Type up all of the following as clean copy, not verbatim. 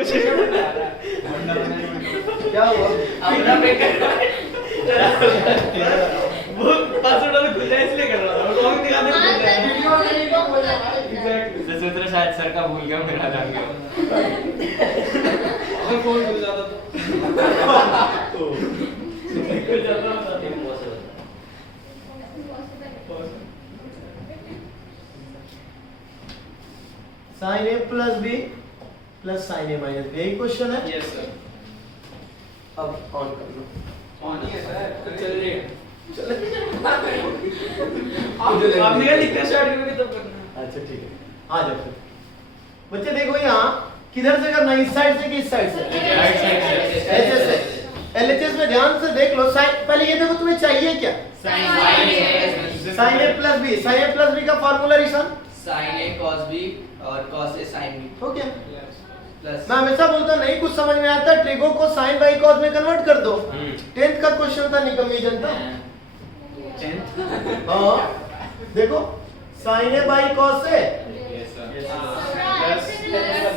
क्या हुआ? अपना पे कर वो पासवर्ड वाला खुल जाए इसलिए कर रहा था। वो लॉग दिखाने को खुल जाए। वीडियो नहीं तो बोल रहा भाई। एग्जैक्टली। मैं सोच रहा शायद सर का भूल गया मेरा जान गया। अगर फोन खुल जाता तो खुल जाता तो sign A plus B plus sine A minus B, यही क्वेश्चन है। Yes sir. अब ऑन कर लो। ऑन ही है सर। चल रही है। चलो आपने क्या लिखना स्टार्ट करोगे तब करना। अच्छा ठीक है, आ जाओ फिर। बच्चे देखो यहाँ किधर से करना, इस साइड से कि इस साइड से? राइट साइड से। एलएचएस से। एलएचएस में ध्यान से देख लो, साइन पहले ये देखो तुम्हें चाहिए क्या? Sign sign A plus B. Sine A plus B का formula रिशन sin a cos b और cos a sin b हो गया। प्लस मैं हमेशा बोलता हूँ नहीं कुछ समझ में आता ट्रिगो को साइन बाई कॉस में कन्वर्ट कर दो। 10th का क्वेश्चन था निकम्मी जनता। हाँ देखो sine A by cos A yes sir.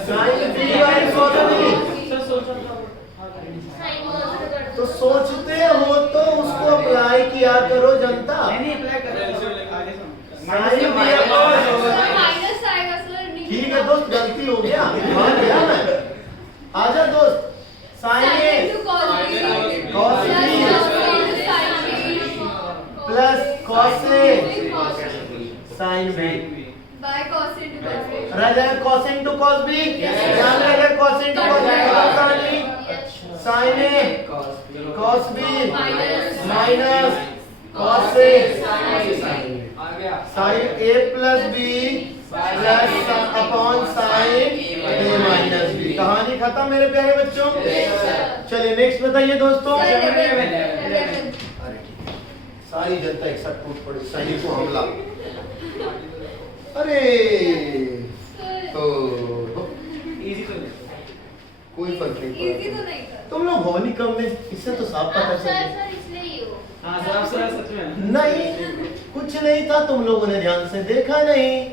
Sine B by cos B. तो सोचते हो तो उसको अप्लाई किया करो जनता। नहीं अप्लाई कर रहे हैं आगे साइन बी ठीक है दोस्त, गलती हो गया, मान गया मैं। आजा दोस्त, sine A cos B plus cos A sine B रह जाएगा कॉस इनटू कॉस बी। ध्यान रखिए cos into cos B sine A cos B minus cos A आ गया। Sine A plus B plus upon sine A minus B. कहानी खत्म मेरे प्यारे बच्चों। चलिए नेक्स्ट बताइए दोस्तों। सारी जनता एक साथ टूट पड़ी, सैनिक को हमला। अरे तो इजी तो नहीं। कोई फर्क नहीं इजी तो पड़ता। नहीं कर। तुम लोग हो नहीं कम में, इससे तो साफ पता चल गया। इसलिए ही हो। हां सर सच में नहीं कुछ नहीं था, तुम लोगों ने ध्यान से देखा नहीं।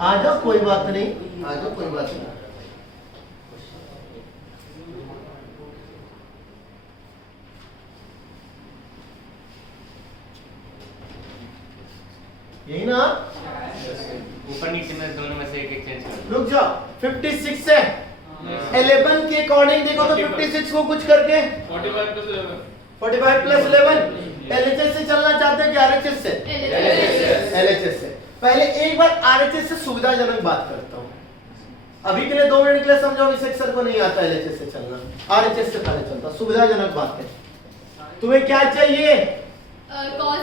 आ जाओ कोई बात नहीं, आ जाओ कोई बात नहीं। यही ना? ऊपर नीचे में दोनों में से एक एक चेंज कर दो। रुक जाओ, 56 है। 11 के अकॉर्डिंग देखो तो 56 को कुछ करके 45 प्लस 11 45 प्लस 11 एलएचएस से चलना चाहते हैं कि आरएचएस से? एलएचएस से। पहले एक बार आरएचएस से सुविधाजनक बात करता हूँ। अभी के लिए 2 मिनट के लिए समझो, अभी सेक्शन को नहीं आता एलएचएस से चलना, आरएचएस से पहले चलता। सुविधाजनक बात है। तुम्हें क्या चाहिए? cos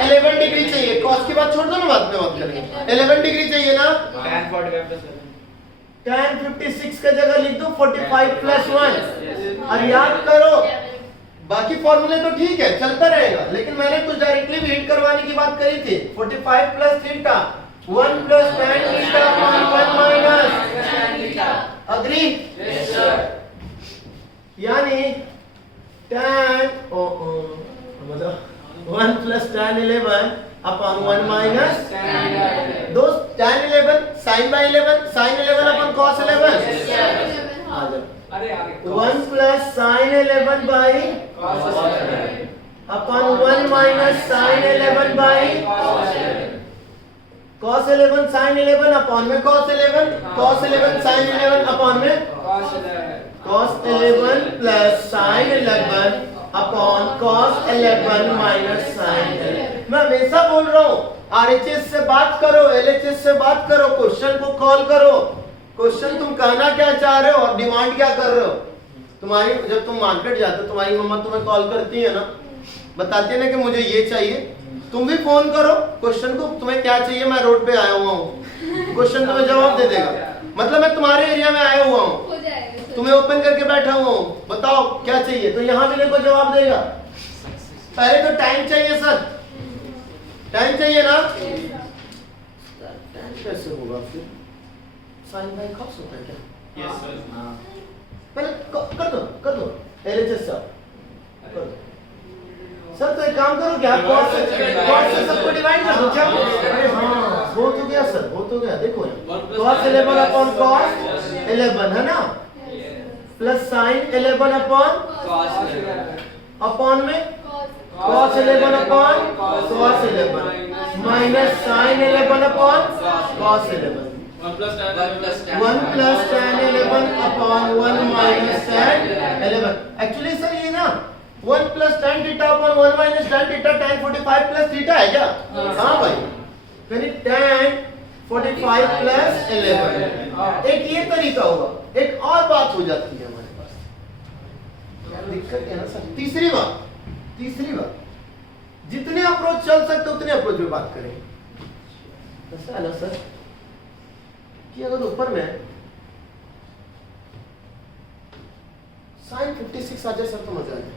11 डिग्री चाहिए। कॉस की बात छोड़ दो ना, बाद में बात करेंगे। 11 डिग्री चाहिए ना? tan 45 प्लस 11 tan 56 का जगह लिख दो 45 प्लस 1। और याद करो बाकी फॉर्मूले तो ठीक है चलता रहेगा, लेकिन मैंने कुछ डायरेक्टली भी हिट करवाने की बात करी थी। 45 plus theta 1 plus tan theta upon 1 minus agree. Yes sir यानी tan मतलब 1 प्लस tan 11 अपॉन 1 माइनस दोस्त tan 11 sin by 11 sin 11 upon cos 11 आ जाओ। अरे आगे 1 plus sin 11 by upon 1 minus sin 11 by cos 11 sin 11 upon में cos 11 cos 11 sin 11 upon में cos 11 plus sin 11 upon cos 11 minus sin 11। मैं हमेशा बोल रहा हूँ आरएचएस से बात करो, एलएचएस से बात करो, क्वेश्चन को कॉल करो। क्वेश्चन तुम कहना क्या चाह रहे हो और डिमांड क्या कर रहे हो। तुम्हारी जब तुम मार्केट जाते हो तुम्हारी मम्मा तुम्हें कॉल करती है ना, बताती है ना कि मुझे ये चाहिए, तुम भी फोन करो क्वेश्चन को, तुम्हें क्या चाहिए, मैं रोड पे आया हुआ हूँ, क्वेश्चन तुम्हें जवाब दे देगा। मतलब मैं तुम्हारे एरिया में आया हुआ हूँ, हो जाएगा सर। तुम्हें ओपन करके बैठा हुआ हूँ, बताओ क्या चाहिए, तो यहाँ भी देखो जवाब देगा। पहले तो टाइम चाहिए सर, टाइम चाहिए ना। टाइम कैसे होगा फिर? साइन बाय कॉस होता है क्या? यस सर पहले कर दो एलएचएस सब कर दो। सर तो एक काम करो क्या, कॉस से सबको डिवाइड कर दो क्या? अरे हाँ बहुत हो गया सर, बहुत हो गया। देखो cos 11 अपॉन cos 11 है ना, plus sine 11 upon cos 11 upon में cos 11 upon cos 11 minus sine 11 upon cos 11 1 plus tan 1 plus tan 11 upon 1 minus tan 11. Actually sir ये ना 1 plus tan theta upon 1 minus tan theta tan 45 plus theta है क्या? हाँ भाई, यानी tan 45 plus 11. एक ये तरीका होगा, एक और बात हो जाती है हमारे पास. यार दिक्कत है ना सर. तीसरी बात, जितने अप्रोच चल सकते उतने अप्रोच में बात करें. ऐसा है ना सर कि अगर ऊपर में sin 56 आ जाए सर तो मजा आ जाए.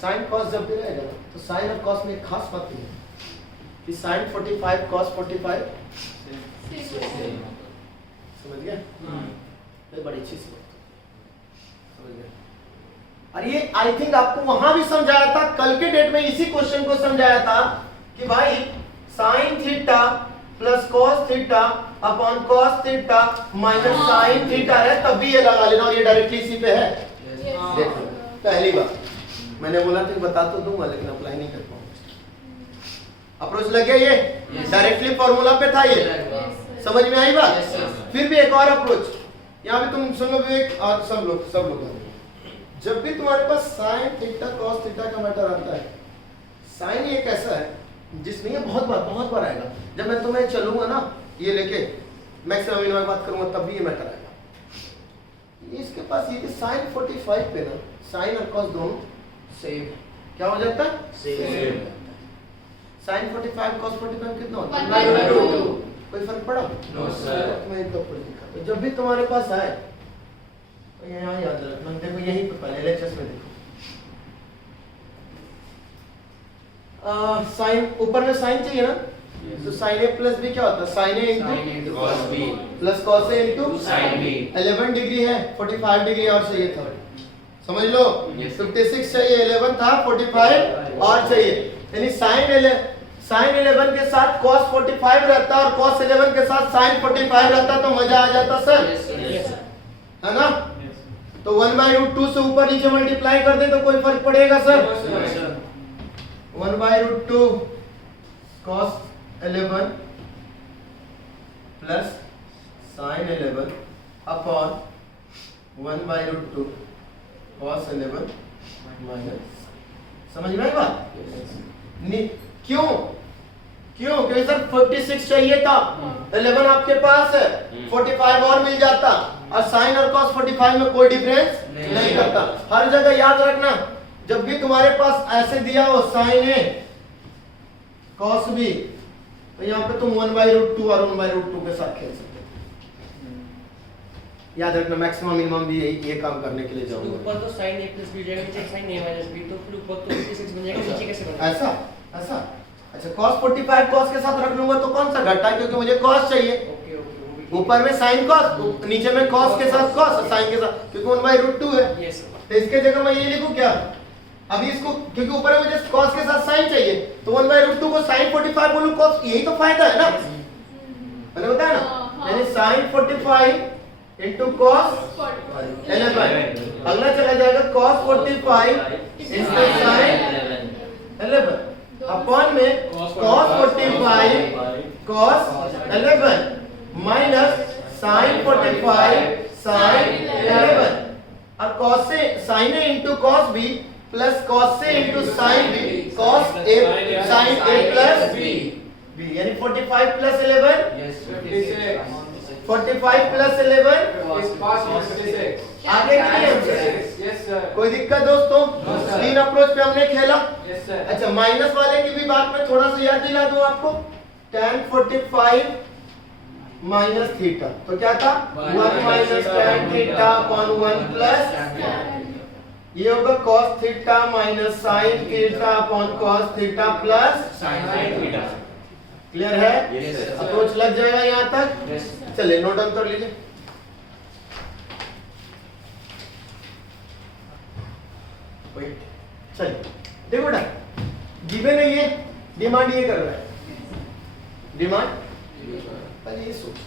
sin cos जब भी रहेगा ना तो sin और cos में एक खास बात है कि sin 45 cos 45 समझ गए? ये बड़ी अच्छी सी बात समझ गए. और ये आई थिंक आपको वहां भी समझाया था, कल के डेट में इसी क्वेश्चन को समझाया था कि भाई sin theta plus cos theta upon cos theta minus sin theta है, तब भी ये लगा लेना और ये डायरेक्टली इसी पे है. देखो पहली बात मैंने बोला था बता तो दूंगा लेकिन अप्लाई नहीं कर पाऊंगा. अप्रोच लग गया ये डायरेक्टली फॉर्मूला पे था ये. समझ में आई बात? फिर भी एक और अप्रोच यहाँ पे तुम सुन लो विवेक और सब लोग जब भी तुम्हारे पास sin थीटा cos थीटा का मैटर आता है, sin एक ऐसा है जिसमें ये बहुत बार आएगा. जब मैं तुम्हें चलूंगा ना ये लेके मैक्सिमम मिनिमम बात करूंगा तब भी ये मैटर आएगा. इसके पास ये sin 45 पे ना sin और cos दोनों सेम क्या हो जाता है? सेम. sin 45 cos 45 कितना होता है? 1/2. कोई फर्क पड़ा? No sir. मैं एक ऊपर दिखा तो जब भी तुम्हारे पास आए तो यहाँ याद रखना. देखो यहीं पे पहले लेक्चर्स में देखो साइन ऊपर में साइन चाहिए ना, तो साइन a प्लस b क्या होता है? Sine a into cos b plus cos a into sin b. 11 degree है, 45 डिग्री और चाहिए था. समझ लो 56 चाहिए, 11 था, 45 और चाहिए. यानी साइन 11 के साथ cos 45 रहता और cos 11 के साथ sin 45 रहता तो मजा आ जाता सर. है ना? तो 1/√2 से ऊपर नीचे मल्टीप्लाई कर दे तो कोई फर्क पड़ेगा sir? 1/√2 cos 11 plus sin 11 upon 1/√2 cos 11 minus. समझ में आई बात? क्यों? क्योंकि सर 56 चाहिए था, 11 आपके पास है, 45 और मिल जाता और sin और cos 45 में कोई डिफरेंस नहीं करता. हर जगह याद रखना जब भी तुम्हारे पास ऐसे दिया हो sin a cos b तो यहाँ पे तुम 1/√2 और 1/√2 के साथ खेल सकते हो. याद रखना मैक्सिमम मिनिमम भी ये काम करने के लिए जाऊंगा. ऊपर तो sin a plus b जाएगा, नीचे sin a minus b, तो फिर ऊपर तो 56 बन जाएगा, नीचे कैसे बनेगा? ऐसा अच्छा cos 45 cos के साथ रख लूंगा तो कौन सा घटा है क्योंकि मुझे cos चाहिए. ओके वो भी ऊपर में sin cos, नीचे में cos के साथ cos, sin के साथ क्योंकि 1/√2 है. Yes sir. तो इसके जगह मैं ये लिखूं क्या? अभी इसको क्योंकि ऊपर में मुझे cos के साथ sin चाहिए तो 1/√2 को sin 45 बोलूं cos, यही तो फायदा है ना. मैंने बताया ना, यानी sin 45 into cos 11. अगला चला जाएगा cos 45 into sin 11 अपॉन में cos 45 cos 11 minus sin 45 sin 11 और cos से sin a into cos b plus cos से into sin b cos a sin a plus b यानी 45 plus 11 45 plus 11 आगे की नहीं. कोई दिक्कत दोस्तों? तीन अप्रोच पे हमने खेला. अच्छा माइनस वाले की भी बात में थोड़ा सा याद दिला दूं आपको. tan 45 माइनस थीटा तो क्या था? 1 minus tan theta upon 1 plus ये होगा cos theta minus sin theta upon cos theta plus sin theta. Clear है? Yes, sir. अप्रोच लग जाएगा यहाँ तक. चलिए नोट डाउन कर लीजिए. चलिए देखो बेटा गिवन है ये, डिमांड ये कर रहा है. डिमांड पहले ये सोच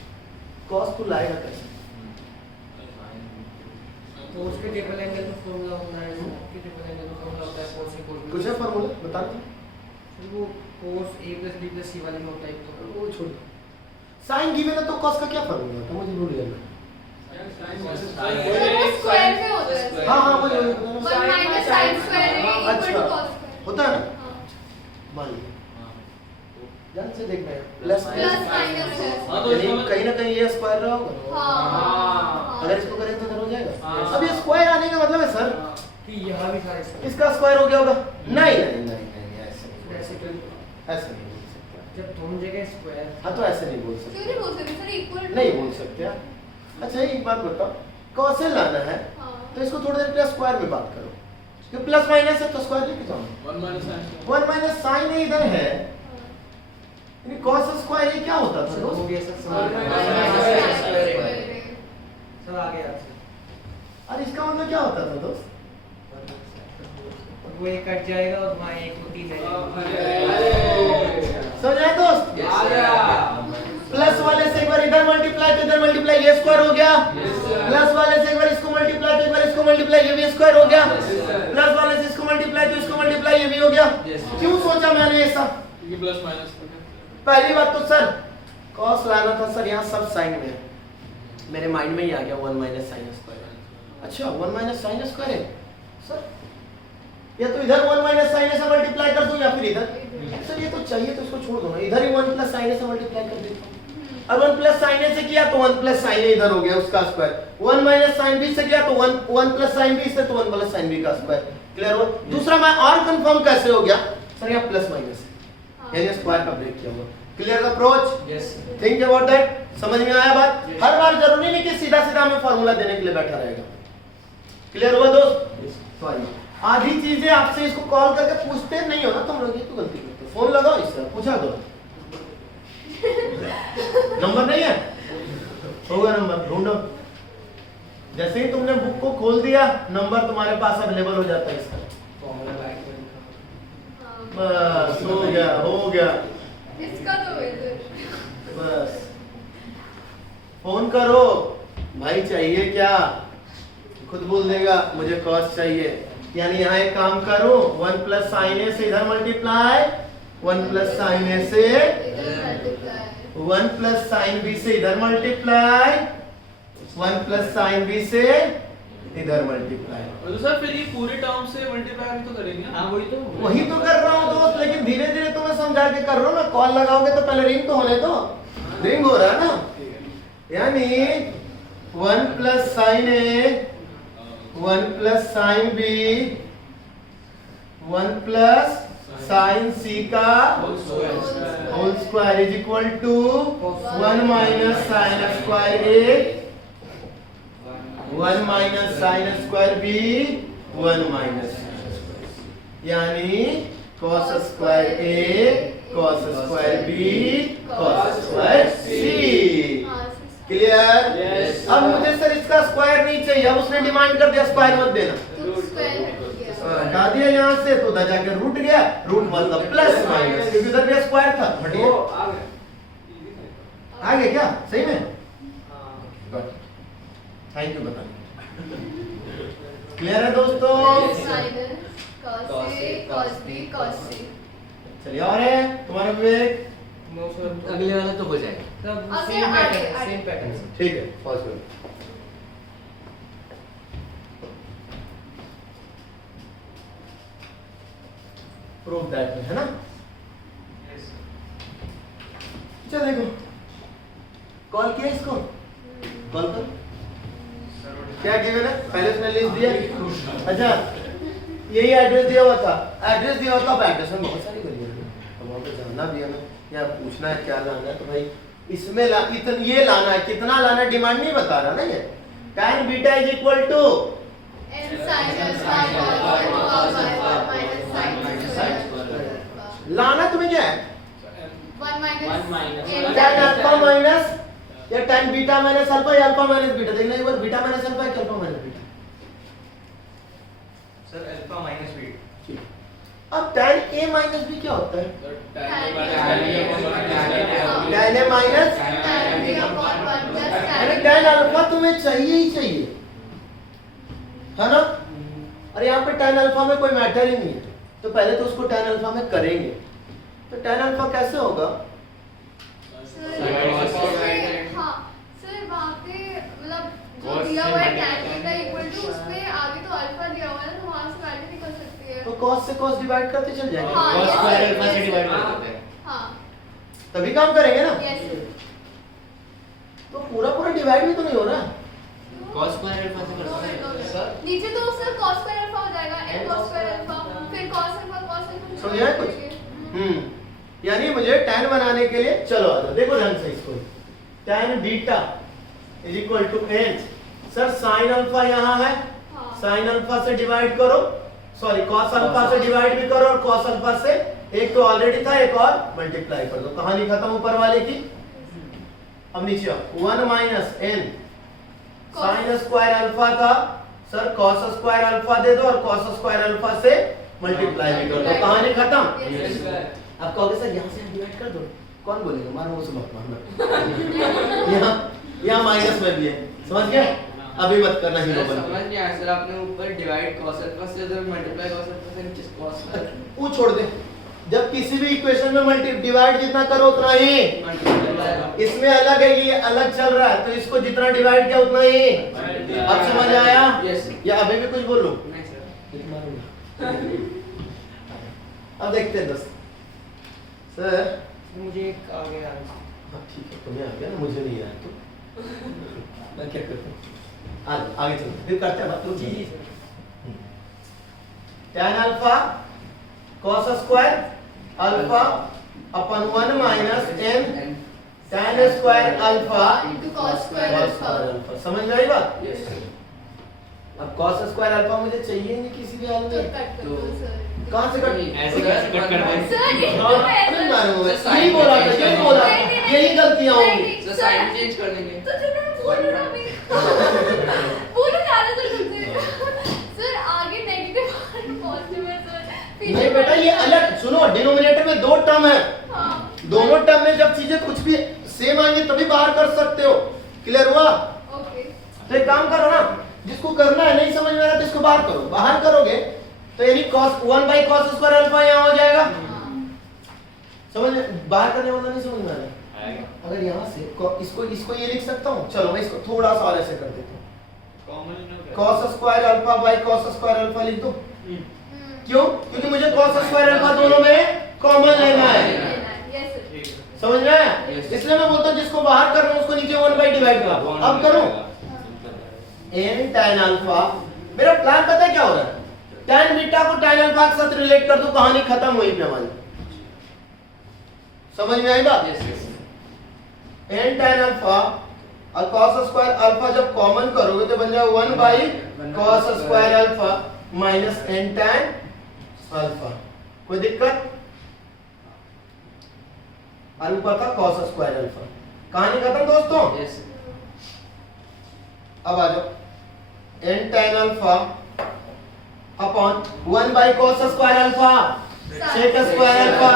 cos को लाएगा कैसे? कोस के ट्रिपल एंगल का फॉर्मूला होता है, के ट्रिपल एंगल का फॉर्मूला होता है कोस से कोस कुछ है फॉर्मूला बता दो। वो कोस a + b + c वाले में होता है तो वो छोड़। साइन गिवन है तो cos का क्या फॉर्मूला होता है मुझे भूल गया मैं। वो स्क्वायर में होता है। हाँ हाँ वो 1 - sin square equal अच्छा। to cos square। होता है ना? हाँ। मान लिया। ध्यान से देखना है प्लस प्लस माइनस है। हाँ, तो यानी कहीं ना कहीं ये स्क्वायर रहा होगा। हाँ। अगर इसको करें तो इधर हो जाएगा। हाँ। अब ये स्क्वायर आने का मतलब है सर कि यहाँ भी था इसका इसका स्क्वायर हो गया होगा। नहीं नहीं नहीं नहीं ऐसे नहीं ऐसे क्यों? ऐसे नहीं बोल सकते। जब दोनों जगह स्क्वायर हाँ तो ऐसे नहीं बोल सकते। क्यों नहीं बोल सकते सर इक्वल नहीं बोल सकते आप। अच्छा एक बात बताओ कॉसेल लाना है हाँ। तो इसको थोड़ी देर के लिए स्क्वायर में बात करो कि प्लस माइनस है तो स्क्वायर लेके जाओ। 1 - sin 1 माइनस साइन इधर है यानी cos स्क्वायर ये क्या होता था हो दोस्त? गया सर और समझ minus में sin आया। square सर आ गया सर। और इसका मतलब क्या होता था दोस्त? वो एक कट जाएगा और वहाँ एक को 3 अरे समझ आए दोस्त? आ गया। प्लस वाले से एक बार इधर मल्टीप्लाई तो इधर मल्टीप्लाई ये स्क्वायर हो गया। Yes, sir. प्लस वाले से एक बार इसको मल्टीप्लाई तो एक बार इसको मल्टीप्लाई ये भी स्क्वायर हो गया। Yes, sir. प्लस वाले से इसको मल्टीप्लाई तो इसको मल्टीप्लाई ये भी हो गया। Yes, sir. क्यों सोचा मैंने ये सब? ये प्लस माइनस पहली बात तो सर cos लाना था सर यहाँ सब साइन में है। मेरे माइंड में ही आ गया 1 माइनस साइन स्क्वायर। अच्छा 1 माइनस साइन स्क्वायर है सर या तो इधर 1 माइनस साइन से मल्टीप्लाई कर दूं या फिर इधर। सर ये तो चाहिए तो इसको छोड़ दो ना इधर ही 1 प्लस साइन से मल्टीप्लाई कर देता हूं। अब 1 प्लस साइन से किया तो 1 प्लस साइन इधर हो गया उसका स्क्वायर। 1 माइनस साइन बी से किया तो 1 प्लस साइन बी से तो 1 प्लस साइन बी का स्क्वायर। क्लियर हुआ? दूसरा मैं और कंफर्म कैसे हो गया सर यहाँ प्लस माइनस है यानी स्क्वायर का ब्रेक किया हुआ। Clear approach? Yes think about that. समझ में आया बात? हर बार जरूरी नहीं कि सीधा सीधा हमें फार्मूला देने के लिए बैठा रहेगा। क्लियर हुआ दोस्त? सॉरी आधी चीजें आपसे इसको कॉल करके पूछते नहीं हो ना तुम लोग ये तो गलती करते हो। फोन लगाओ इससे पूछा दो। नंबर नहीं है? होगा नंबर ढूंढो। जैसे ही तुमने बुक को खोल दिया नंबर तुम्हारे पास अवेलेबल हो जाता है इसका। फॉर्मूला लाइक में लिखा। बस हो गया हो गया। इसका तो इधर बस फोन करो भाई चाहिए क्या खुद बोल देगा मुझे cos चाहिए। यानी यहाँ एक काम करो 1 प्लस साइन ए से इधर मल्टीप्लाई 1 प्लस साइन ए से इधर मल्टीप्लाई 1 प्लस साइन बी से इधर मल्टीप्लाई 1 प्लस साइन बी से इधर मल्टीप्लाई। तो सर फिर ये पूरे टर्म से मल्टीप्लाई भी तो करेंगे। हाँ वही तो कर रहा हूँ दोस्त लेकिन धीरे धीरे तुम्हें समझा के कर रहा हूँ ना। कॉल लगाओगे तो पहले रिंग तो होने दो। रिंग हो रहा है ना यानी 1 plus sine A 1 plus sine B 1 plus sine C का whole square is equal to 1 minus sine square A 1 minus sine square B 1 minus यानी cos square A cos square B cos square C. Clear? Yes. अब मुझे sir इसका square नहीं चाहिए। अब उसने demand कर दिया स्क्वायर मत देना। तो स्क्वायर हो गया हटा दिया यहाँ से तो उधर जाके रूट गया। रूट मतलब प्लस माइनस क्योंकि उधर भी स्क्वायर था हट वो गया। आ गया। आगे क्या सही में? हाँ। थैंक यू बताने। क्लियर है दोस्तों? Minus cos A cos B cos C चलिए और है तुम्हारे विवेक? नो सर अगले वाला तो हो जाएगा। सब आगे, सेम आगे, पैटर्न आगे। सेम पैटर्न ठीक है पॉज करो। प्रूव दैट है ना? चल देखो कॉल किया इसको कॉल कर क्या गिवन है पहले उसने लिस्ट दिया। अच्छा यही एड्रेस दिया हुआ था। एड्रेस दिया हुआ था। अब एड्रेस में बहुत सारी गलियां हैं तो वहाँ पे जानना भी है ना या पूछना है क्या लाना है तो भाई इसमें ये लाना है कितना लाना है डिमांड नहीं बता रहा ना ये। tan beta is equal to n sin alpha cos alpha minus sin लाना तुम्हें क्या है 1 minus tan अल्फा माइनस या tan बीटा माइनस अल्फा या अल्फा माइनस बीटा। देखना एक बार बीटा माइनस अल्फा है कि alpha minus beta. Sir alpha minus beta. ठीक अब tan a माइनस b क्या होता है? tan a माइनस अरे tan अल्फा तुम्हें चाहिए ही चाहिए है ना? और यहाँ पे tan अल्फा में कोई मैटर ही नहीं है, तो पहले तो उसको tan अल्फा में करेंगे। तो tan अल्फा कैसे होगा? हाँ सर, वहाँ पे मतलब जो Cos दिया से हुआ है multiply tan theta equal to उसमें आगे तो अल्फा दिया हुआ है ना, तो वहाँ से वैल्यू निकल सकती है। तो cos से cos डिवाइड करते चल जाएंगे। हाँ, cos yes, square yes, alpha से yes, डिवाइड हाँ। कर देते हैं। हाँ तभी काम करेंगे ना। यस तो पूरा पूरा डिवाइड भी तो नहीं हो रहा। cos स्क्वायर अल्फा से कर सकते हैं। सर नीचे तो सर cos स्क्वायर अल्फा हो जाएगा, n cos स्क्वायर अल्फा, फिर cos अल्फा समझा कुछ? यानी मुझे tan बनाने के लिए, चलो आ जाओ देखो ध्यान से इसको, tan beta is equal to n। Sir sin alpha यहाँ है, हाँ। sin अल्फा से डिवाइड करो, सॉरी cos अल्फा से डिवाइड भी करो, और cos अल्फा से एक तो ऑलरेडी था, एक और मल्टीप्लाई कर दो। कहानी खत्म ऊपर वाले की। अब नीचे आओ, 1 minus n sin square alpha था, सर cos स्क्वायर अल्फा दे दो और cos स्क्वायर अल्फा से मल्टीप्लाई भी कर दो। कहानी खत्म। अब कहोगे सर यहाँ से डिवाइड कर दो, कौन बोलेगा? मारो उसे मत मारना। यहाँ माइनस में भी है, समझ गए? अभी मत करना हीरो बन। समझ नहीं आया सर, आपने ऊपर डिवाइड cos अल्फा से जब मल्टीप्लाई cos अल्फा से नीचे cos वो छोड़ दे, जब किसी भी इक्वेशन में मल्टी डिवाइड जितना करो उतना ही, इसमें अलग है, ये अलग चल रहा है, तो इसको जितना डिवाइड किया उतना ही। अब समझ आया? यस या अभी भी कुछ बोलूं? नहीं सर। अब देखते हैं दोस्त। सर मुझे एक आगे आ रहा हाँ ठीक है, तुम्हें आ गया ना, मुझे नहीं आया तो मैं क्या करता हूँ? आगे चलते फिर करते हैं बात। जी जी sir. tan alpha cos square alpha upon 1 minus n tan square alpha into cos square alpha. समझ में आई बात? यस अब cos स्क्वायर अल्फा मुझे चाहिए नहीं किसी भी हाल तो में। कट कर दो सर। कहाँ से कट? ऐसे कैसे कट कर देंगे? सर ये तो नहीं है मारूंगा, सर, यही बोला था, यही बोला था, यही गलतियां होंगी। सर साइन चेंज कर देंगे। तो चलो बोलो ना अभी। बोलो ज्यादा तो तुमसे। सर आगे नेगेटिव और पॉजिटिव है सर। नहीं बेटा, ये अलग सुनो, डिनोमिनेटर में दो टर्म है, हाँ दोनों टर्म में जब चीजें कुछ भी सेम आएंगी तभी बाहर कर सकते हो। क्लियर हुआ? ओके। तो एक काम करो ना, जिसको करना है नहीं समझ में आ रहा तो इसको बाहर करो। बाहर करोगे तो यानी cos 1 by cos square alpha यहाँ हो जाएगा। समझ में? बाहर करने वाला नहीं समझ में आ रहा? आएगा। अगर यहाँ से इसको ये लिख सकता हूँ, चलो मैं इसको थोड़ा सा और ऐसे कर देता हूँ, cos square alpha by cos square alpha लिख दो। क्यों? क्योंकि मुझे cos स्क्वायर अल्फा दोनों में कॉमन लेना है। Yes sir. समझ में आया? Yes. इसलिए मैं बोलता हूँ जिसको बाहर करना है उसको नीचे 1 by डिवाइड करा दो। अब करो n tan अल्फा। मेरा प्लान पता है क्या हो रहा है? tan बीटा को tan अल्फा के साथ रिलेट कर दो, कहानी खत्म हुई अपने हमारी। समझ में आई बात? Yes yes. n tan alpha और cos स्क्वायर अल्फा जब कॉमन करोगे तो बन जाएगा 1 by cos square alpha minus n tan alpha. कोई दिक्कत? अल्फा था cos स्क्वायर अल्फा। कहानी खत्म दोस्तों। यस अब आ जाओ, n tan alpha upon 1 by cos square alpha sec square alpha,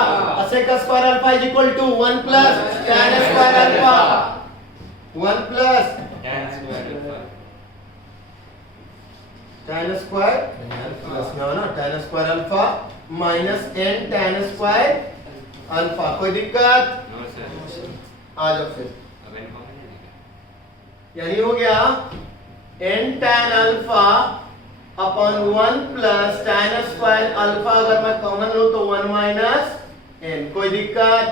sec square alpha is equal to 1 plus tan square alpha, 1 plus tan square alpha. tan square plus में हो ना, tan square alpha minus n tan square alpha. कोई दिक्कत? No sir. आ जाओ फिर, अब n common लेंगे। यानी हो गया n tan alpha upon 1 plus tan square alpha. अगर मैं कॉमन लूं तो 1 माइनस n। कोई दिक्कत?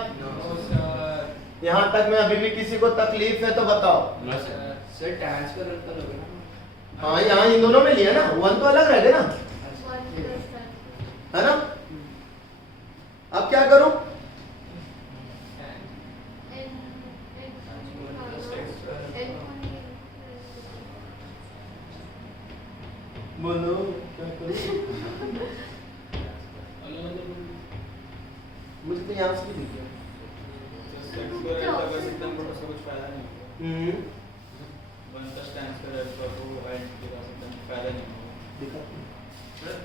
यहाँ तक में अभी भी किसी को तकलीफ है तो बताओ। No sir. सर ट्रांसफर कर लोगे ना? हाँ यहाँ इन दोनों में लिया ना, 1 तो अलग रह गया ना, 1 प्लस है ना? अब क्या करूं? बोलो क्या करूं? मुझे तो यहाँ से भी दिख गया। दिखा।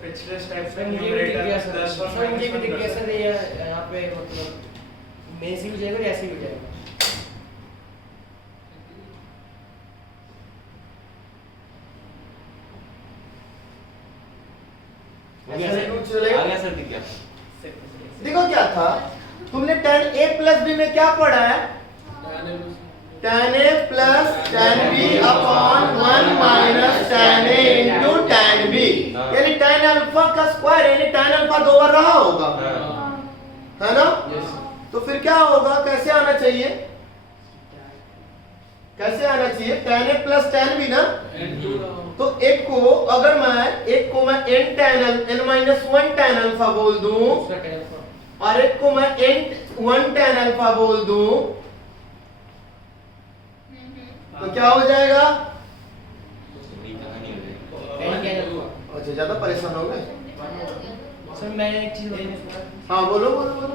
पिछले स्टेप सर मुझे भी दिख गया सर। सर मुझे भी दिख गया सर, ये यहाँ पे मतलब में ऐसे ही हो जाएगा और ऐसे ही हो जाएगा। हो गया ऐसा सर, रूल चलेगा। आ गया सर, दिख गया। देखो क्या था, तुमने tan a प्लस b में क्या पढ़ा है? tan a plus tan b upon 1 minus tan a into tan b, यानी tan अल्फा का स्क्वायर, यानी tan अल्फा 2 बार रहा होगा, है ना? तो फिर क्या होगा, कैसे आना चाहिए, कैसे आना चाहिए? tan a plus tan b ना। तो एक को अगर मैं n tan n minus 1 tan alpha बोल दूं उसका tan अल्फा और एक को मैं n 1 tan अल्फा बोल दूं तो क्या हो जाएगा? बड़ी कहानी हो गई। tan tan alpha. अच्छा, ज्यादा परेशान हो गए? सर मैं एक चीज बताऊं इसमें। हाँ बोलो बोलो बोलो।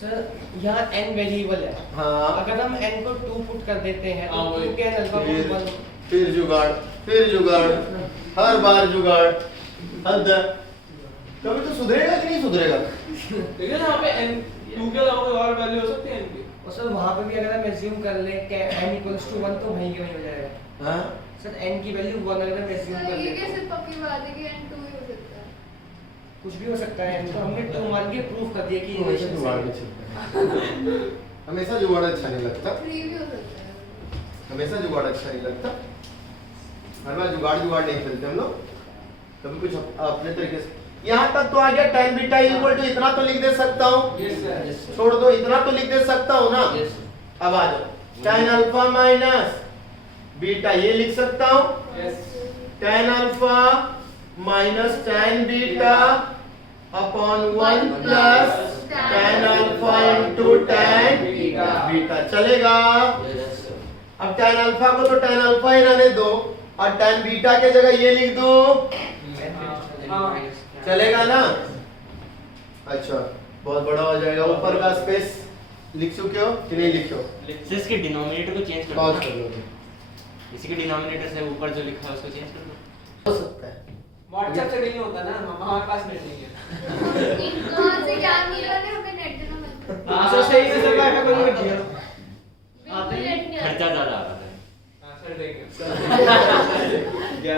सर यहाँ n वेरिएबल है, हाँ, अगर हम n को 2 पुट कर देते हैं हाँ, तो वही। 2 tan अल्फा फिर- 1 फिर जुगाड़, हर बार जुगाड़, हद। कभी तो सुधरेगा कि नहीं सुधरेगा? लेकिन यहाँ पे n 2 के अलावा कोई और वैल्यू हो सकती है n की? और सर वहाँ पे भी अगर हम एज्यूम कर ले कि n इक्वल्स टू 1 तो वहीं के वहीं हो जाएगा। हाँ, सर n की वैल्यू 1 अगर हम एज्यूम कर ये ले कैसे पक्की बात है कि n2 ही हो सकता है? कुछ भी हो सकता है, तो हमने 2 मान के प्रूव कर दिया कि हमेशा इक्वेशन जुगाड़ सही में है। चलता है। हमेशा जुगाड़ अच्छा नहीं लगता, 3 भी हो सकता है। हमेशा जुगाड़ अच्छा नहीं लगता। हर बार जुगाड़ नहीं खेलते हम लोग, कभी कुछ अपने तरीके से। यहाँ तक तो आ गया, tan बीटा इक्वल टू इतना तो लिख दे सकता हूँ, यस सर। छोड़ दो, इतना तो लिख दे सकता हूँ ना। Yes. अब आ जाओ, tan अल्फा माइनस बीटा ये लिख सकता हूँ, yes. tan alpha minus tan beta upon 1 plus tan alpha into tan beta, चलेगा? अब tan अल्फा को तो tan अल्फा ही रहने दो और tan बीटा के जगह ये लिख दो, चलेगा ना? अच्छा, बहुत बड़ा हो जाएगा। ऊपर का स्पेस लिख चुके हो कि नहीं लिखे हो? सर, इसके डिनोमिनेटर को चेंज कर पॉज दो। कर लो। इसी के डिनोमिनेटर से ऊपर जो लिखा है उसको चेंज कर दो। हो सकता है। व्हाट्सएप से नहीं होता ना, हमारे पास नेट नहीं है। कहाँ से क्या मिल रहा है, हमें नेट देना मत करो। हाँ, सर सही से सर मैं करूँगा दिया। बिल्कुल नेट नहीं खर्चा आता। ज्यादा आ रहा है। हाँ सर, देंगे। क्यों?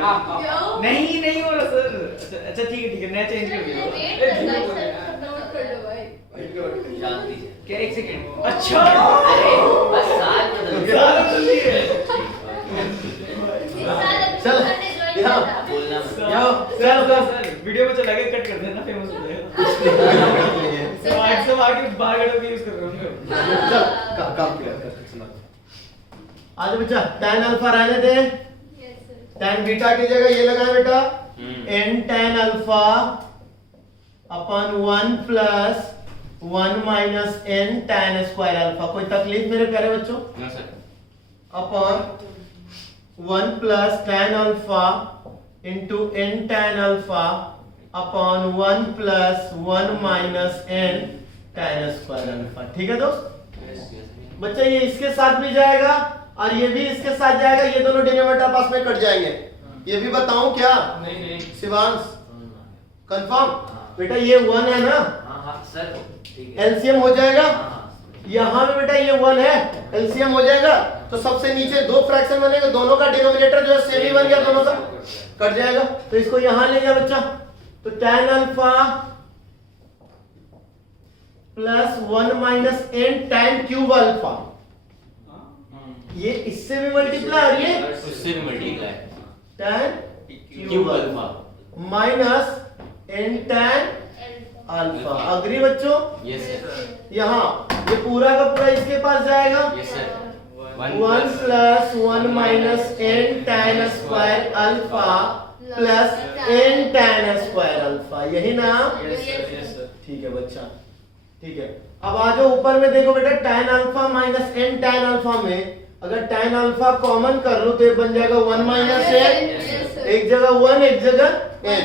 नहीं हो रहा सर। अच्छा ठीक है मैं चेंज कर दिया। वेट करना है, सर नोट कर लो भाई। क्या 1 सेकंड? अच्छा बस साल बदल गया। साल बदल दिए। इस साल चल, मैंने ज्वाइन यहाँ। किया था। बोलना मत। सर वीडियो में चला के कट कर देना, फेमस हो जाएगा। सब आगे बाहर गड़ो यूज कर रहे होंगे। चल, काम क्लियर कर सुना। आज बच्चा tan अल्फा रहने दे, Yes, sir. tan बीटा की जगह ये लगा बेटा, हम्म। n tan alpha upon 1 plus 1 minus n tan square alpha. कोई तकलीफ मेरे प्यारे बच्चों? No sir. Upon 1 plus tan alpha into n tan alpha upon 1 plus 1 minus n tan square alpha. ठीक है दोस्त? बच्चा ये इसके साथ भी जाएगा और ये भी इसके साथ जाएगा, ये दोनों डिनोमिनेटर आपस में कट जाएंगे। ये भी बताऊं क्या नहीं। शिवांश? कंफर्म? बेटा ये 1 है ना, हाँ सर, ठीक है। एलसीएम हो जाएगा। हाँ, यहाँ भी बेटा ये 1 है, एलसीएम हो जाएगा। तो सबसे नीचे दो फ्रैक्शन बनेगा, दोनों का डिनोमिनेटर जो है सेम ही बन गया, दोनों का कट जाएगा। तो इसको यहाँ ले जा बच्चा, तो tan alpha plus 1 minus n tan cube alpha, ये इससे भी मल्टीप्लाई और ये उससे भी multiply tan cube alpha. Minus n tan alpha. Agree बच्चों? Yes sir. यहाँ ये पूरा का पूरा इसके पास जाएगा, yes sir. 1 plus 1 minus n tan square alpha plus n tan square alpha, यही ना? ठीक है बच्चा, ठीक है। अब आ जाओ ऊपर में, देखो बेटा tan alpha minus n tan alpha में अगर tan अल्फा कॉमन कर लो तो ये बन जाएगा 1 माइनस n, एक जगह 1 एक जगह n।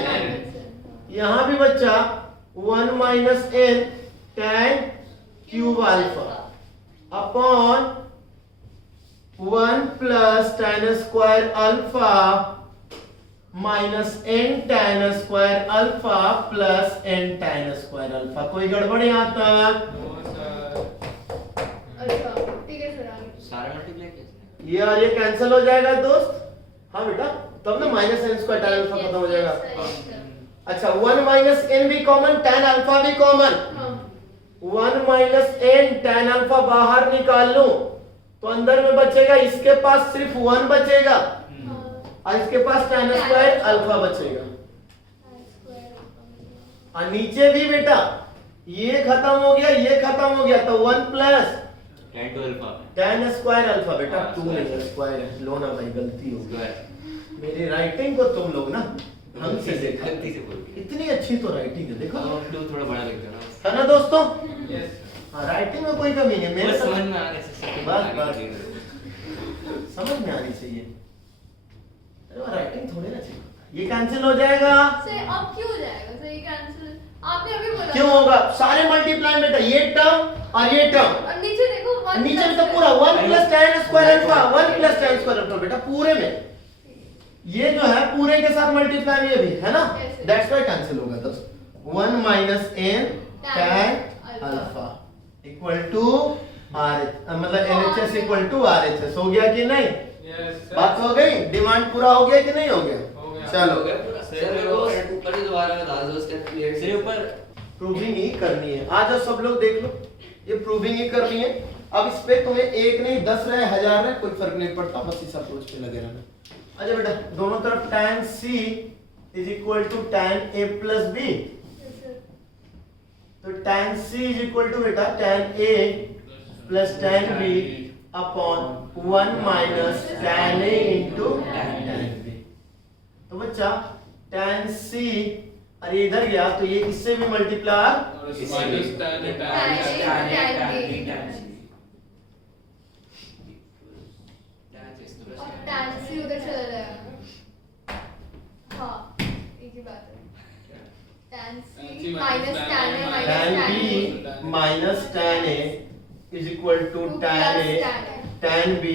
यहाँ भी बच्चा 1 minus n tan cube alpha upon 1 plus tan square alpha minus n tan square alpha plus n tan square alpha. कोई गड़बड़ यहाँ तक? अच्छा, ठीक है सर, आगे। सारा मल्टीप्लाई कैसे? ये और ये कैंसिल हो जाएगा दोस्त। हाँ बेटा, तब ना minus n square tan alpha खत्म हो जाएगा। अच्छा 1 माइनस n भी कॉमन, tan अल्फा भी common. 1 minus n tan alpha बाहर निकाल लूं तो अंदर में बचेगा, इसके पास सिर्फ 1 बचेगा और इसके पास tan स्क्वायर अल्फा बचेगा। और नीचे भी बेटा ये खत्म हो गया, ये खत्म हो गया, तो 1 plus tan to alpha tan square alpha. बेटा 2 नहीं स्क्वायर है, लो ना भाई गलती हो गई। स्क्वायर मेरी राइटिंग को तुम लोग ना हमसे देखा, गलती से बोल दिया। इतनी अच्छी तो राइटिंग है, देखो अब तो थोड़ा बड़ा लगता है ना। है ना दोस्तों। यस हाँ, राइटिंग में कोई कमी नहीं, मेरे बस समझ समझ में आने से सब बस, आगे बस। बढ़ेगा। समझ में आनी चाहिए। अरे राइटिंग थोड़ी ना चाहिए, ये कैंसिल हो जाएगा। सर अब क्यों हो जाएगा सर ये कैंसिल? आपने अभी बोला क्यों होगा? सारे मल्टीप्लाई बेटा, ये टर्म और ये टर्म, और नीचे देखो 1 नीचे में तो पूरा 1 plus tan square alpha, 1 plus tan square alpha beta पूरे में, ये जो है पूरे के साथ मल्टीप्लाई में ये भी है ना, Yes, sir. That's why cancel होगा दोस्तों। 1 minus n tan alpha equal to RH, मतलब LHS इक्वल टू RHS। हो गया कि नहीं? यस बात हो गई, डिमांड पूरा हो गया कि नहीं हो गया? हो गया। चलो हो गया पूरा। सर मेरे को ऊपर ही दोबारा बता दो स्टेप क्लियर सिर्फ ऊपर प्रूविंग ही करनी है। आ जाओ सब लोग देख लो, ये प्रूविंग ही करनी है। अब इस पे तुम्हें एक नहीं 10 रहे 1000 रहे कोई फर्क नहीं पड़ता, बस इस अप्रोच पे लगे रहना। अच्छा बेटा दोनों तरफ tan C is equal to tan A plus B, तो tan C is equal to बेटा tan A plus tan B upon 1 minus tan A into tan B। तो बच्चा tan C अरे इधर गया तो ये इससे भी मल्टीप्लाई, माइनस tan और tan C उधर चला जाएगा। हाँ एक ही बात है। tan C minus tan A minus tan tan B A minus tan A is equal to tan A tan B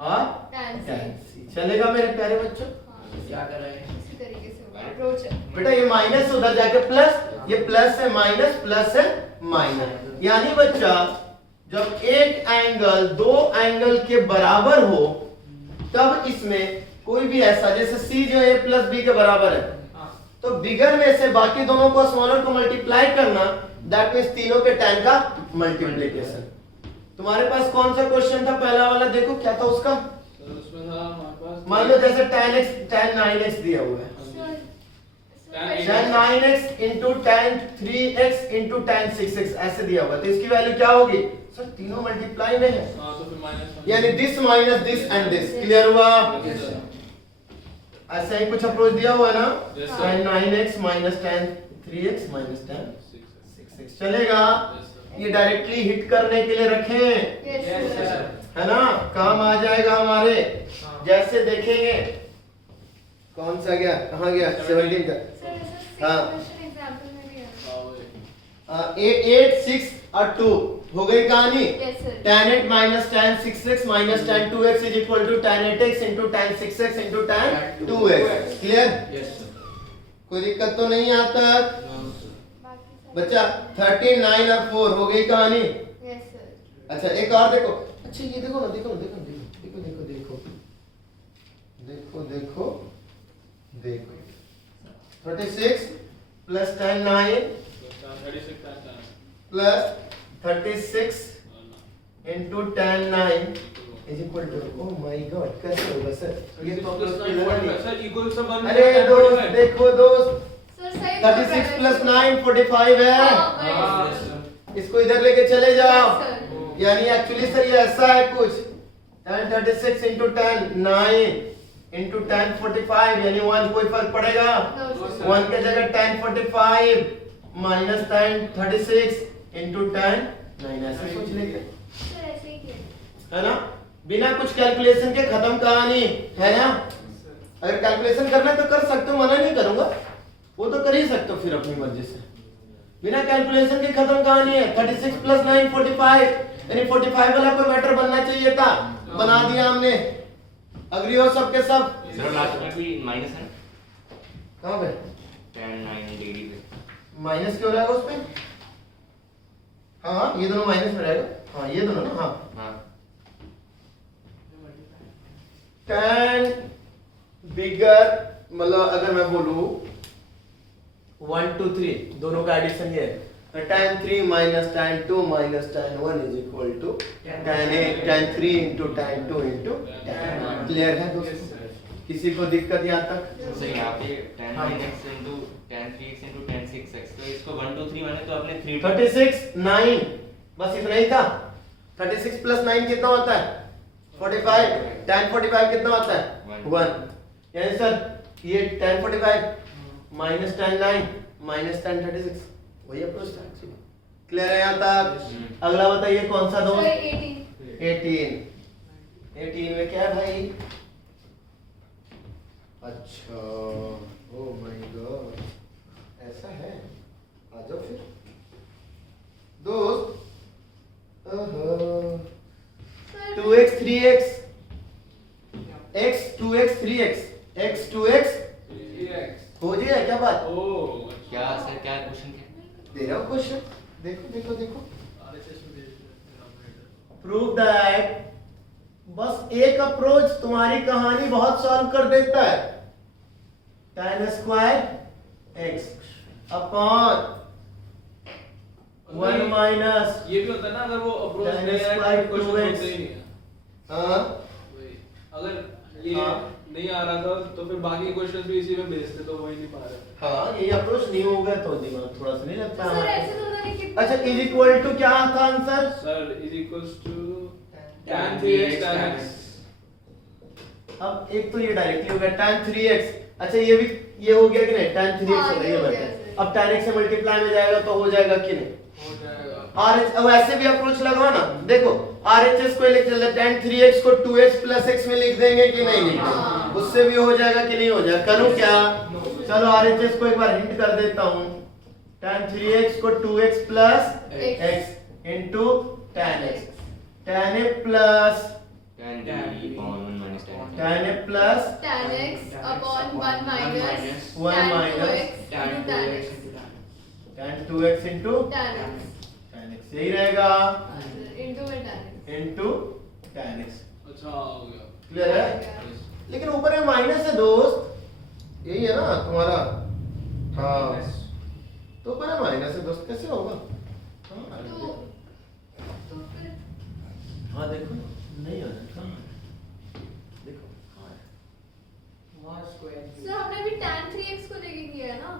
और tan C। tan C। चलेगा मेरे प्यारे बच्चों? हाँ, क्या कर रहे हैं? इसी तरीके से होगा अप्रोच है। बेटा ये माइनस उधर जाके प्लस, ये प्लस है माइनस, प्लस है माइनस, यानी बच्चा जब एक एंगल दो एंगल के बराबर हो तब इसमें कोई भी ऐसा, जैसे C जो है प्लस B के बराबर है, तो बिगर में से बाकी दोनों को स्मॉलर को मल्टीप्लाई करना, दैट मींस तीनों के tan का मल्टीप्लिकेशन। तुम्हारे पास कौन सा क्वेश्चन था पहला वाला, देखो क्या था उसका? उसमें था हमारे पास मान लो जैसे tan 9x दिया हुआ है, tan 9x into tan 3x into tan 6x ऐसे दिया हुआ है, तो इसकी वैल्यू क्या होगी? सर तीनों मल्टीप्लाई में है, हाँ तो फिर माइनस यानी this minus this and this. Clear हुआ? ऐसा ही कुछ अप्रोच दिया हुआ है ना, Yes, sir. tan 9x minus tan 3x minus tan 6x चलेगा। ये डायरेक्टली हिट करने के लिए रखें, Yes, sir. है ना, काम आ जाएगा हमारे। जैसे देखेंगे कौन सा गया, कहाँ गया? 17 का। सर ऐसा हाँ। सेम क्वेश्चन एग्जांपल में भी है। 8 6 और 2 हो गई कहानी। Yes, sir. tan 8 minus tan 6x minus tan 2x is equal to tan 8x into tan 6x into tan 2x। Clear? कोई दिक्कत तो नहीं आता बाकी सब बच्चा? 13 9 और 4 हो गई कहानी। Yes, sir. अच्छा एक और देखो, अच्छा ये देखो ना, देखो देखो देखो देखो देखो देखो देखो देखो 36 plus tan 9 plus 36 into tan 9 is equal to, oh my god कैसे होगा सर? ये तो प्लस लगा नहीं। सर इक्वल से बन अरे दोस्त देखो दोस्त, Sir सही 36 plus 9 45 है, हाँ, इसको इधर लेके चले जाओ। Yes, sir. यानी एक्चुअली सर ये ऐसा है कुछ, tan 36 into tan 9 into tan 45 यानी 1 कोई फर्क पड़ेगा? No, sir. 1 के जगह tan 45 minus tan 36 into tan 9 ऐसे सोच लेंगे, Sir ऐसे ही किया। है ना, बिना कुछ कैलकुलेशन के खत्म कहानी, है ना। अगर कैलकुलेशन करना है तो कर सकते हो, मना नहीं करूंगा, वो तो कर ही सकते हो फिर अपनी मर्जी से। बिना कैलकुलेशन के खत्म कहानी है। 36 प्लस 9 45, यानी 45 वाला कोई मैटर बनना चाहिए था, बना दिया हमने। अग्री हो सबके सब? सर लास्ट में भी माइनस है कहाँ पे tan 9 डिग्री पे। माइनस क्यों रहेगा उस पे? हाँ ये दोनों माइनस में रहेगा, हाँ ये दोनों ना, हाँ हाँ tan बिगर, मतलब अगर मैं बोलूं 1 2 3 दोनों का एडिशन ये है। tan 3 minus tan 2 minus tan 1 is equal to tan 3 into tan 2 into tan 1। Clear है दोस्तों? किसी को दिक्कत यहाँ तक? तो यहाँ पे tan 9x into tan 3x into tan 6x, तो इसको 1 2 3 माने तो अपने 3 36 9 बस इतना ही था। 36 plus 9 कितना होता है? 45। tan 45 कितना होता है? 1। यानी सर ये tan 45 minus tan 9 minus tan 36 वही अप्रोच था। क्लियर है यहाँ तक? अगला बताइए कौन सा दोस्त? 18 में क्या है भाई? अच्छा ओह माय गॉड ऐसा है। आ जाओ फिर दोस्त। 2x 3x x 2x 3x x 2x हो जाए क्या बात? क्या सर क्या क्वेश्चन क्या दे रहा हूँ क्वेश्चन। देखो देखो देखो प्रूव दैट बस एक अप्रोच तुम्हारी कहानी बहुत सॉल्व कर देता है। tan square x upon 1 minus ये भी होता है ना, अगर वो अप्रोच Tan नहीं आया square तो क्वेश्चन 2x होते ही नहीं है। हाँ वही। अगर ये हाँ। नहीं आ रहा था तो फिर बाकी क्वेश्चन भी इसी में भेजते, तो वही नहीं पा रहे। हाँ ये अप्रोच नहीं होगा तो दिमाग थोड़ा सा नहीं लगता सर हमारा। ऐसे तो होता नहीं कि अच्छा इज इक्वल टू क्या था answer? Sir is equals to Tan tan 3x 3x tan tan x। अब एक तो ये डायरेक्टली हो गया tan 3x। अच्छा ये भी ये हो गया कि नहीं? tan 3x हाँ, हो गया ये ये हो गया, बताइए। सर। अब tan x से मल्टीप्लाई में जाएगा तो हो जाएगा कि नहीं? हो जाएगा। RH अब ऐसे भी अप्रोच लगाओ ना। देखो RHS को लिख चलते tan 3x को 2x plus x में लिख देंगे कि नहीं लिख हाँ। देंगे? उससे भी हो जाएगा कि नहीं हो जाएगा? करूं क्या? चलो RHS को एक बार हिंट कर देता हूं। tan 3x को 2x plus x into tan x tan a plus tan d upon 1 minus tan x tan a plus tan x upon 1 minus 1 tan minus 2x into tan x tan 2x into tan x tan x यही रहेगा into में tan x into tan x। अच्छा हो गया। Clear है? लेकिन ऊपर में माइनस है दोस्त, यही है ना तुम्हारा? हाँ तो ऊपर में माइनस है दोस्त, कैसे होगा? हाँ तो फिर हाँ देखो नहीं आ रहा कहाँ है? देखो हाँ सर हमने भी tan 3x को लेके किया है ना,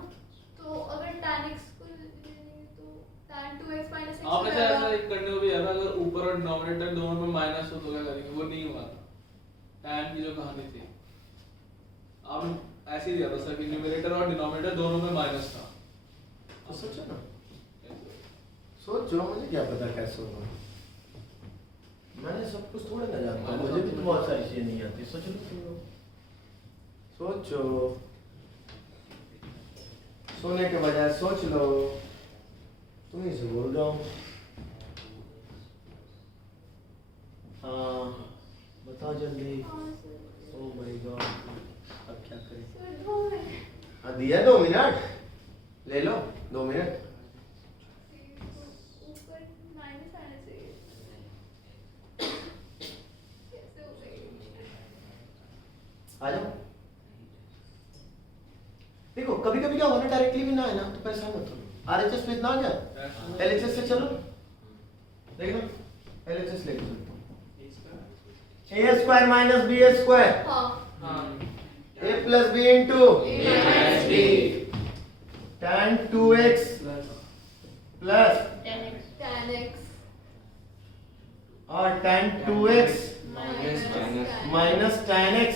तो अगर tan x को लेंगे तो tan 2x minus x आपने हो शायद जाएगा। ऐसा एक करने को भी है, अगर ऊपर और डिनोमिनेटर दोनों में माइनस हो तो क्या करेंगे? वो नहीं हुआ था tan की जो कहानी थी। आपने ऐसे ही दिया था सर कि न्यूमरेटर और डिनोमिनेटर दोनों में माइनस था। तो सोचो ना, सोचो, मुझे क्या पता कैसे होगा? मैंने सब कुछ थोड़ा ना जानता, मुझे भी तो बहुत सारी चीजें नहीं आती। सोचो तुम लोग, सोचो, सोने के बजाय सोच लो। तुम ही से बोल रहा हूँ। हाँ बताओ जल्दी। हाँ, सर। ओह माय गॉड, अब क्या करें? Sir, 2 minute. हाँ दिया 2 मिनट, ले लो 2 मिनट। ऊपर माइनस आने चाहिए। कैसे हो गई? आ जाओ। देखो कभी कभी क्या होना, डायरेक्टली भी ना है ना तो परेशान मत हो। आरएचएस में इतना आ गया, एलएचएस से चलो। देखो एलएचएस ले लो। A square minus B square हाँ A plus B into A minus B tan 2x plus tan x और tan 2x minus tan x,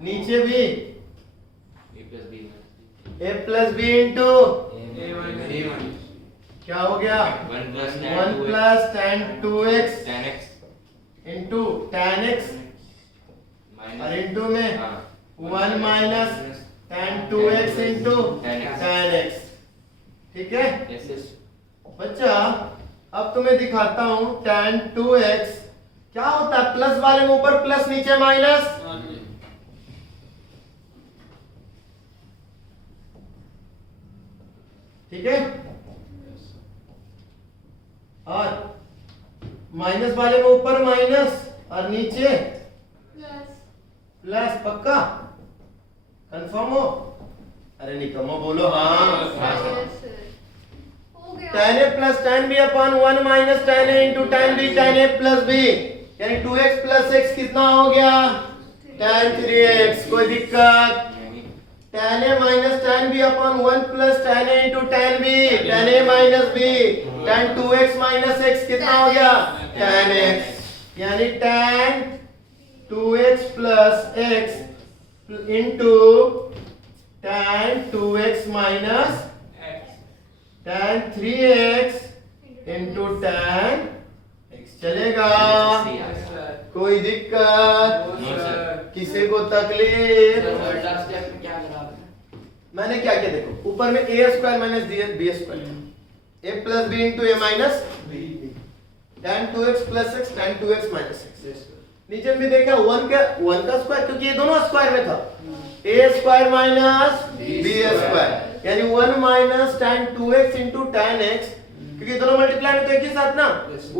नीचे भी a plus b minus a plus B into a1 क्या हो गया? 1 plus 1 plus tan 2x tan x into tan x minus और into में हाँ 1 minus tan 2x into tan x। ठीक है yes yes बच्चा, अब तुम्हें दिखाता हूँ tan 2x क्या होता है। प्लस वाले में ऊपर प्लस, नीचे माइनस। हाँ जी। ठीक है, और माइनस वाले में ऊपर माइनस और नीचे प्लस प्लस। पक्का कंफर्म हो? अरे निकम्मा बोलो हाँ Yes, sir. हो गया. tan a plus tan b upon 1 minus tan a into tan b tan a plus b यानी 2x प्लस x कितना हो गया tan 3x कोई दिक्कत tan a minus tan b upon 1 plus tan a into tan b tan a minus b tan 2x minus x कितना हो गया tan x यानी tan 2x plus x into tan 2x minus tan 3x into tan x चलेगा कोई दिक्कत No, sir. किसी को तकलीफ थर्ड स्टेप में क्या करा आपने? मैंने क्या किया देखो ऊपर में a square minus b square a plus b into a minus tan 2x plus x tan 2x minus x नीचे में भी देखा 1 का स्क्वायर क्योंकि ये दोनों स्क्वायर में था a square minus b square यानी 1 minus tan 2x into tan x क्योंकि दोनों मल्टीप्लाई में तो एक ही साथ ना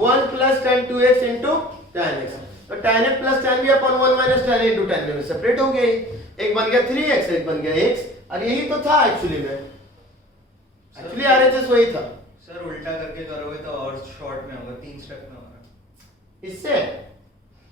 1 plus tan 2x into tan x तो tan a plus tan b upon 1 minus tan a into tan b में सेपरेट हो गए एक बन गया 3x एक बन गया x और यही तो था एक्चुअली में एक्चुअली आरएचएस वही था सर उल्टा करके करोगे तो और शॉर्ट में होगा 3 स्टेप में होगा इससे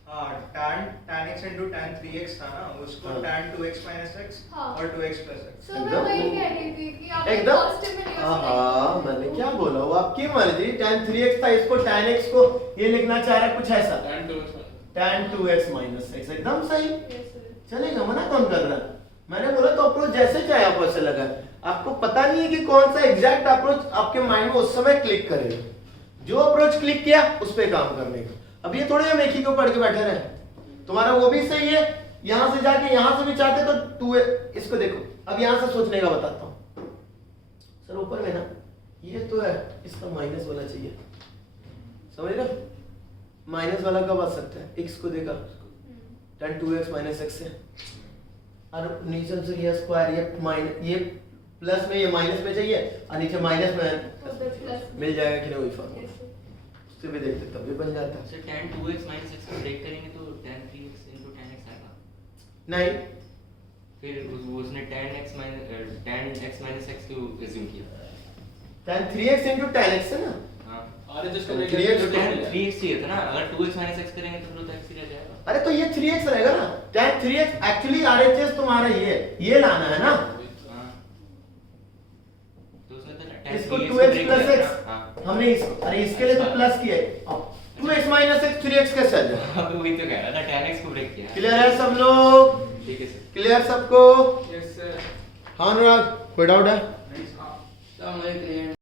हाँ tan x into tan 3x था ना उसको हाँ। tan 2x minus x हाँ। और 2x plus x So मैं वही कह रही थी कि आपने एकदम first step में नहीं हाँ explain मैंने क्या बोला वो आपकी मर्जी tan 3x था इसको tan x को ये लिखना चाह रहा है कुछ ऐसा tan 2x tan 2x minus x एकदम सही किया. Yes, sir. चलेगा मना कौन कर रहा है मैंने बोला तो अप्रोच जैसे चाहे आप वैसे लगा आपको पता नहीं है कि कौन सा एग्जैक्ट अप्रोच आपके माइंड में उस समय क्लिक करेगा जो अप्रोच क्लिक किया उस पे काम करने का अब ये थोड़े हम एक ही को पढ़ के बैठे रहे तुम्हारा वो भी सही है यहां से जाके यहां से भी चाहते तो टू इसको देखो अब यहां से सोचने का बताता हूं सर ऊपर में ना ये तो है इसका माइनस वाला चाहिए समझ रहे माइनस वाला कब आ सकता है x को देखा tan 2x माइनस x से और नीचे से ये स्क्वायर ये माइनस ये प्लस में ये माइनस में चाहिए और नीचे माइनस में तो फिर plus. मिल जाएगा कि नहीं वही फॉर्मूला Yes, sir. उससे भी देखते तब भी बन जाता है sir tan 2x minus x को ब्रेक करेंगे तो tan 3x into tan x आएगा नहीं फिर उसने tan x minus x क्यों assume किया tan 3x into tan x है ना हाँ अरे जिसको 3x तो tan 3x चाहिए था ना अगर 2x minus x करेंगे तो फिर तो x ही रह जाएगा अरे तो ये 3x रहेगा ना tan 3x एक्चुअली आरएचएस तुम्हारा ये लाना है ना हाँ तो उसने तो tan इसको 3x 2x break plus किया x था, हाँ हमने इसको अरे इसके लिए तो प्लस किया है अब 2x minus x 3x कैसे आ जाए अभी वही तो कह रहा था tan x को ब्रेक किया क्लियर है सब लोग ठीक है सर क्लियर सबको यस सर हाँ अनुराग कोई डाउट है तो मुझे क्लियर